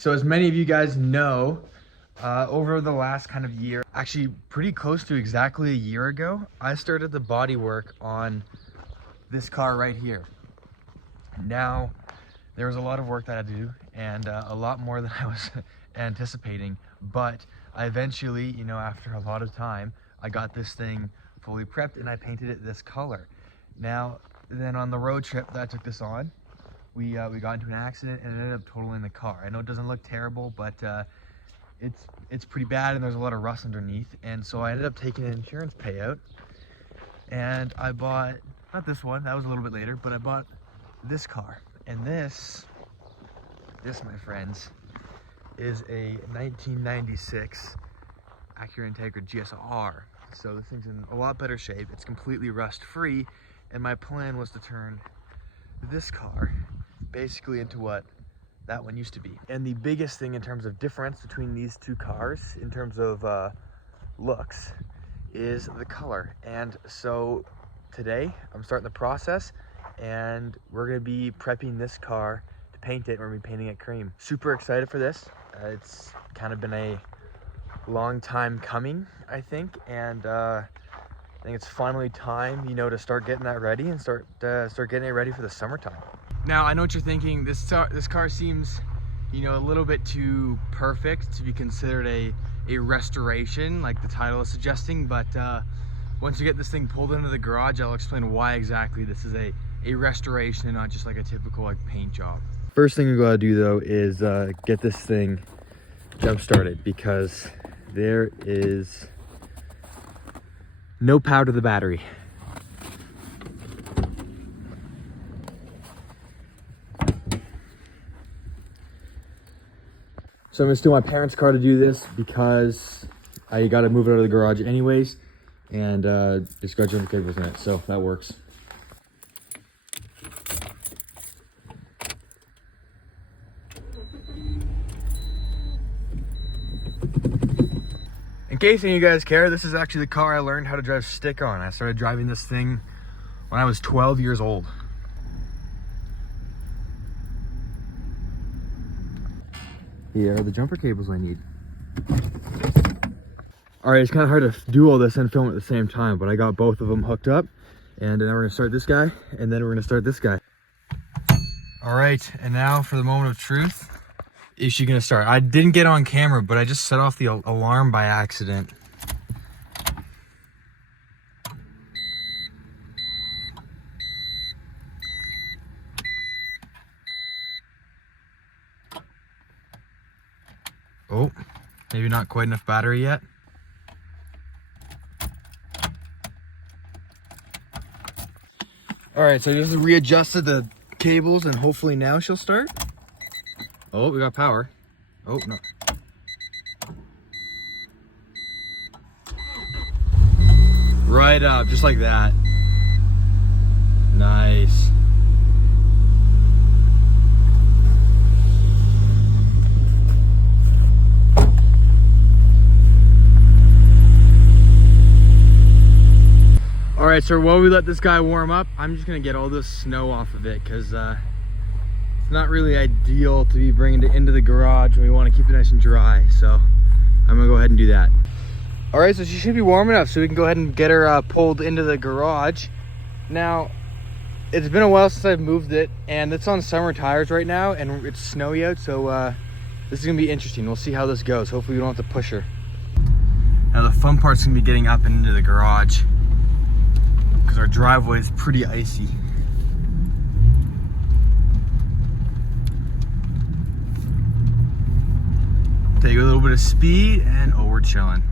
So as many of you guys know, over the last kind of year, actually pretty close to exactly a year ago, I started the body work on this car right here. Now, there was a lot of work that I had to do, and a lot more than I was anticipating, but I eventually, you know, after a lot of time, I got this thing fully prepped and I painted it this color. Now, then on the road trip that I took this on, we got into an accident and it ended up totaling the car. I know it doesn't look terrible, but it's pretty bad and there's a lot of rust underneath. And so I ended up taking an insurance payout and I bought, not this one, that was a little bit later, but I bought this car. And this, my friends, is a 1996 Acura Integra GSR. So this thing's in a lot better shape. It's completely rust free. And my plan was to turn this car basically into what that one used to be. And the biggest thing in terms of difference between these two cars in terms of looks is the color. And so today I'm starting the process and we're gonna be prepping this car to paint it. We're gonna be painting it cream. Super excited for this. It's kind of been a long time coming, I think, and I think it's finally time, you know, to start getting that ready and start getting it ready for the summertime. Now, I know what you're thinking. This car seems, you know, a little bit too perfect to be considered a restoration, like the title is suggesting. But once you get this thing pulled into the garage, I'll explain why exactly this is a restoration and not just like a typical like paint job. First thing we gotta do though is get this thing jump started because there is no power to the battery. So I'm gonna steal my parents' car to do this because I gotta move it out of the garage anyways, and it's got jumper cables in it, so that works. In case any of you guys care, this is actually the car I learned how to drive stick on. I started driving this thing when I was 12 years old. Here are the jumper cables I need. All right, it's kind of hard to do all this and film at the same time, but I got both of them hooked up. And then we're gonna start this guy, and then we're gonna start this guy. All right, and now for the moment of truth. Is she gonna start? I didn't get on camera, but I just set off the alarm by accident. Oh, maybe not quite enough battery yet. All right, so I just readjusted the cables and hopefully now she'll start. Oh, we got power. Oh, no. Right up, just like that. Nice. All right, so while we let this guy warm up, I'm just gonna get all this snow off of it because it's not really ideal to be bringing it into the garage when we want to keep it nice and dry. So I'm gonna go ahead and do that. All right, so she should be warm enough so we can go ahead and get her pulled into the garage. Now, it's been a while since I've moved it and it's on summer tires right now and it's snowy out. So this is gonna be interesting. We'll see how this goes. Hopefully we don't have to push her. Now the fun part's gonna be getting up and into the garage because our driveway is pretty icy. Take a little bit of speed and oh, we're chilling.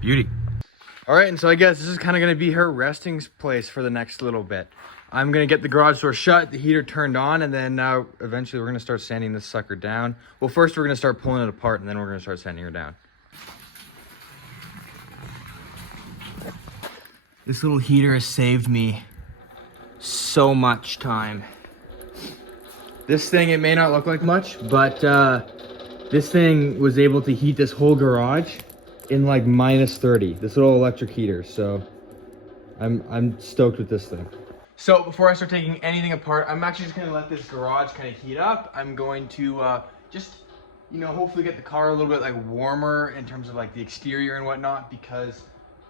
Beauty. All right, and so I guess this is kind of gonna be her resting place for the next little bit. I'm gonna get the garage door shut, the heater turned on, and then eventually we're gonna start sanding this sucker down. Well, first we're gonna start pulling it apart and then we're gonna start sanding her down. This little heater has saved me so much time. This thing, it may not look like much, but this thing was able to heat this whole garage in like minus 30, this little electric heater. So I'm stoked with this thing. So before I start taking anything apart, I'm actually just gonna let this garage kind of heat up. I'm going to just, you know, hopefully get the car a little bit like warmer in terms of like the exterior and whatnot, because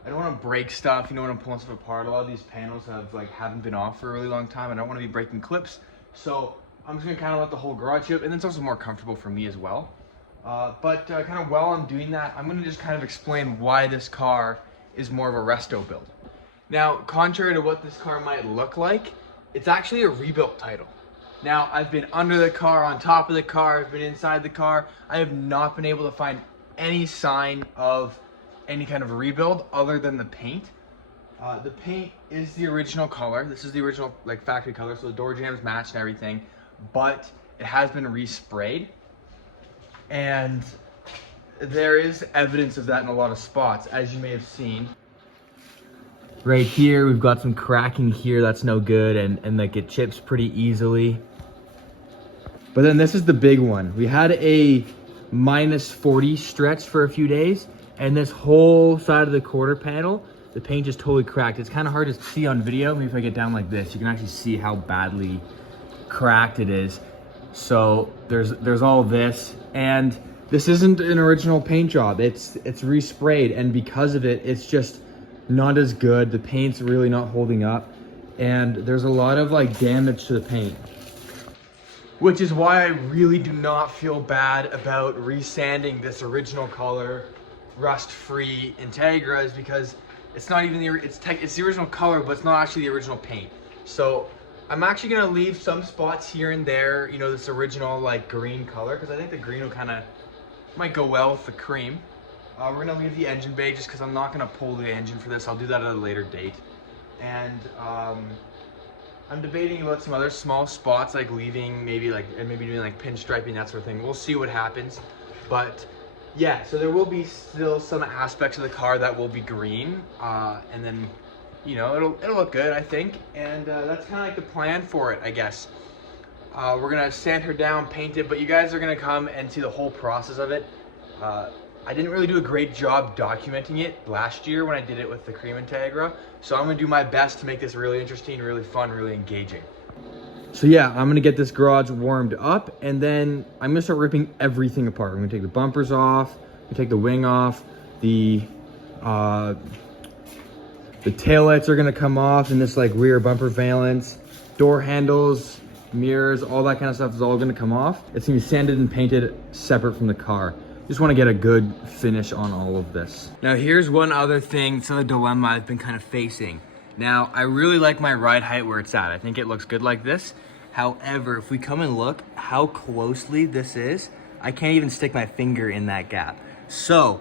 I don't want to break stuff, you know, when I'm pulling stuff apart. A lot of these panels haven't been off for a really long time. I don't want to be breaking clips. So I'm just gonna kind of let the whole garage heat up, and then it's also more comfortable for me as well. But kind of while I'm doing that, I'm gonna just kind of explain why this car is more of a resto build. Now, contrary to what this car might look like, it's actually a rebuilt title. Now, I've been under the car, on top of the car, I've been inside the car. I have not been able to find any sign of any kind of rebuild other than the paint. The paint is the original color. This is the original like factory color, so the door jambs match and everything, but it has been resprayed. And there is evidence of that in a lot of spots, as you may have seen. Right here, we've got some cracking here that's no good, and like it chips pretty easily. But then this is the big one. We had a minus 40 stretch for a few days, and this whole side of the quarter panel, the paint just totally cracked. It's kind of hard to see on video. Maybe if I get down like this, you can actually see how badly cracked it is. So there's all this, and this isn't an original paint job. It's resprayed, and because of it, it's just not as good. The paint's really not holding up, and there's a lot of like damage to the paint, which is why I really do not feel bad about resanding this original color rust-free Integra, is because it's not even it's the original color, but it's not actually the original paint. So I'm actually gonna leave some spots here and there, you know, this original like green color, because I think the green will kind of might go well with the cream. We're gonna leave the engine bay just because I'm not gonna pull the engine for this. I'll do that at a later date. And I'm debating about some other small spots, like leaving maybe doing like pinstriping, that sort of thing. We'll see what happens. But yeah, so there will be still some aspects of the car that will be green, and then, you know, it'll look good, I think. And that's kind of like the plan for it, I guess. We're gonna sand her down, paint it, but you guys are gonna come and see the whole process of it. I didn't really do a great job documenting it last year when I did it with the cream Integra, so I'm gonna do my best to make this really interesting, really fun, really engaging. So yeah, I'm gonna get this garage warmed up, and then I'm gonna start ripping everything apart. I'm gonna take the bumpers off, I'm gonna take the wing off, the taillights are gonna come off, and this like rear bumper valance, door handles, mirrors, all that kind of stuff is all gonna come off. It's gonna be sanded and painted separate from the car. Just want to get a good finish on all of this. Now here's one other thing, it's another dilemma I've been kind of facing. Now I really like my ride height where it's at. I think it looks good like this. However, if we come and look how closely this is, I can't even stick my finger in that gap. So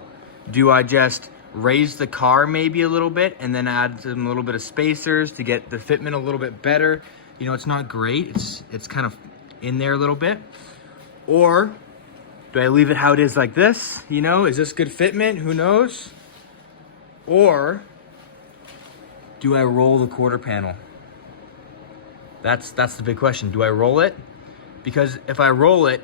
do I just raise the car maybe a little bit and then add some little bit of spacers to get the fitment a little bit better? You know, it's not great, it's kind of in there a little bit. Or do I leave it how it is like this? You know, is this good fitment? Who knows? Or do I roll the quarter panel? That's the big question. Do I roll it? Because if I roll it,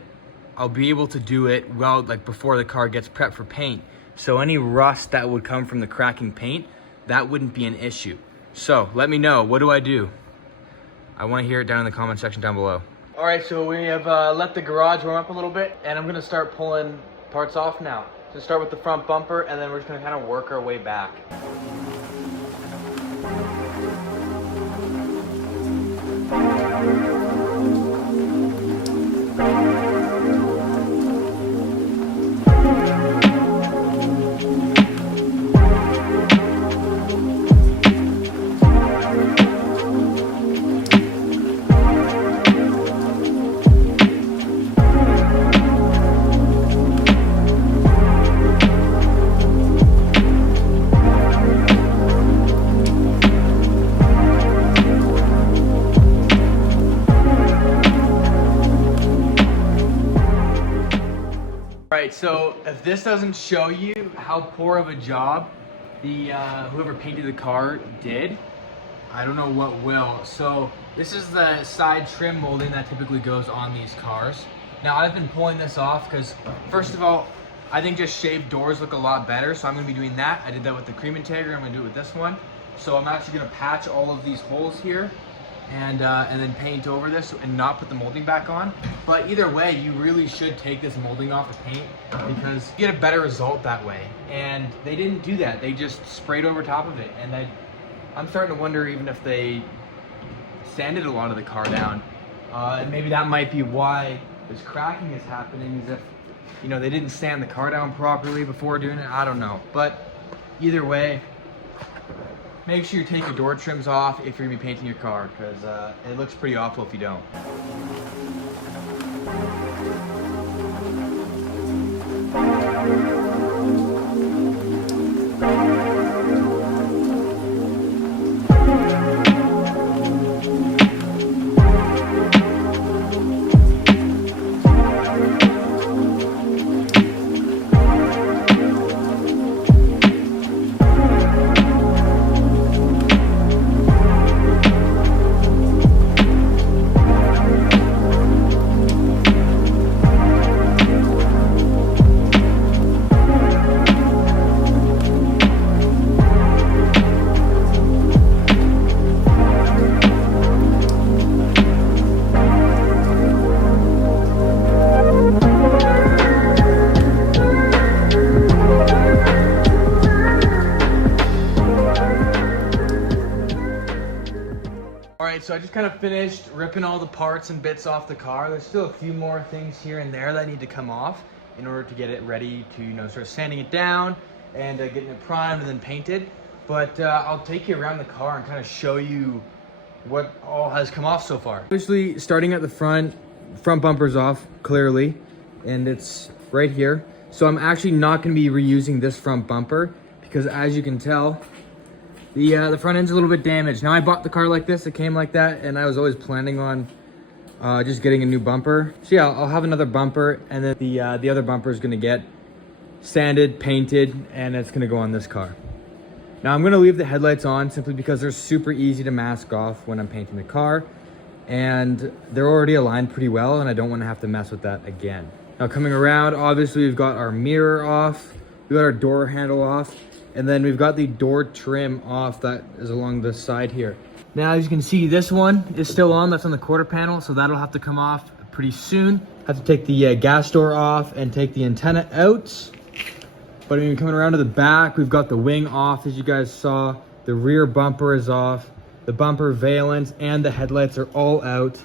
I'll be able to do it well, like before the car gets prepped for paint. So any rust that would come from the cracking paint, that wouldn't be an issue. So let me know, what do I do? I want to hear it down in the comment section down below. All right, so we have let the garage warm up a little bit, and I'm gonna start pulling parts off now. So start with the front bumper, and then we're just gonna kind of work our way back. Right, so if this doesn't show you how poor of a job the whoever painted the car did, I don't know what will. So this is the side trim molding that typically goes on these cars. Now I've been pulling this off because first of all, I think just shaved doors look a lot better, so I'm gonna be doing that. I did that with the cream Integra, I'm gonna do it with this one. So I'm actually gonna patch all of these holes here and then paint over this and not put the molding back on. But either way, you really should take this molding off the paint because you get a better result that way. And they didn't do that, they just sprayed over top of it. And I'm starting to wonder even if they sanded a lot of the car down. And maybe that might be why this cracking is happening, is if, you know, they didn't sand the car down properly before doing it. I don't know. But either way, make sure you take your door trims off if you're gonna be painting your car, because it looks pretty awful if you don't. Alright, so I just kind of finished ripping all the parts and bits off the car. There's still a few more things here and there that need to come off in order to get it ready to, you know, start sanding it down and getting it primed and then painted. But I'll take you around the car and kind of show you what all has come off so far. Obviously, starting at the front bumper's off, clearly, and it's right here. So I'm actually not going to be reusing this front bumper because, as you can tell, the front end's a little bit damaged. Now, I bought the car like this, it came like that, and I was always planning on just getting a new bumper. So yeah, I'll have another bumper, and then the other bumper is gonna get sanded, painted, and it's gonna go on this car. Now, I'm gonna leave the headlights on simply because they're super easy to mask off when I'm painting the car, and they're already aligned pretty well, and I don't wanna have to mess with that again. Now, coming around, obviously we've got our mirror off, we got our door handle off, and then we've got the door trim off that is along the side here. Now, as you can see, this one is still on. That's on the quarter panel, so that'll have to come off pretty soon. Have to take the gas door off and take the antenna out. But I mean, coming around to the back, we've got the wing off, as you guys saw. The rear bumper is off. The bumper valence and the headlights are all out.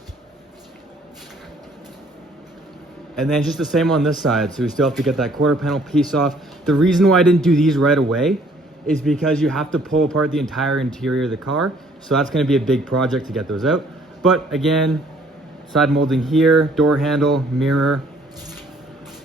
And then just the same on this side. So we still have to get that quarter panel piece off. The reason why I didn't do these right away is because you have to pull apart the entire interior of the car. So that's gonna be a big project to get those out. But again, side molding here, door handle, mirror.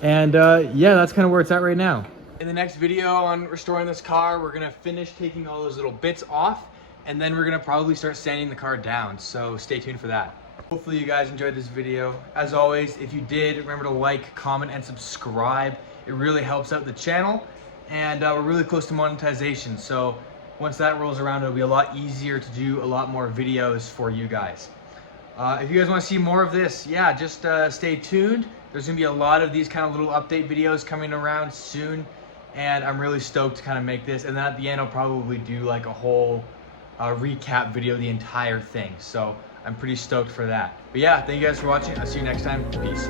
And yeah, that's kind of where it's at right now. In the next video on restoring this car, we're gonna finish taking all those little bits off, and then we're gonna probably start sanding the car down. So stay tuned for that. Hopefully you guys enjoyed this video. As always, if you did, remember to like, comment, and subscribe. It really helps out the channel, and we're really close to monetization. So once that rolls around, it'll be a lot easier to do a lot more videos for you guys. If you guys want to see more of this, yeah, just stay tuned. There's gonna be a lot of these kind of little update videos coming around soon, and I'm really stoked to kind of make this. And then at the end, I'll probably do like a whole recap video, the entire thing. So I'm pretty stoked for that. But yeah, thank you guys for watching. I'll see you next time. Peace.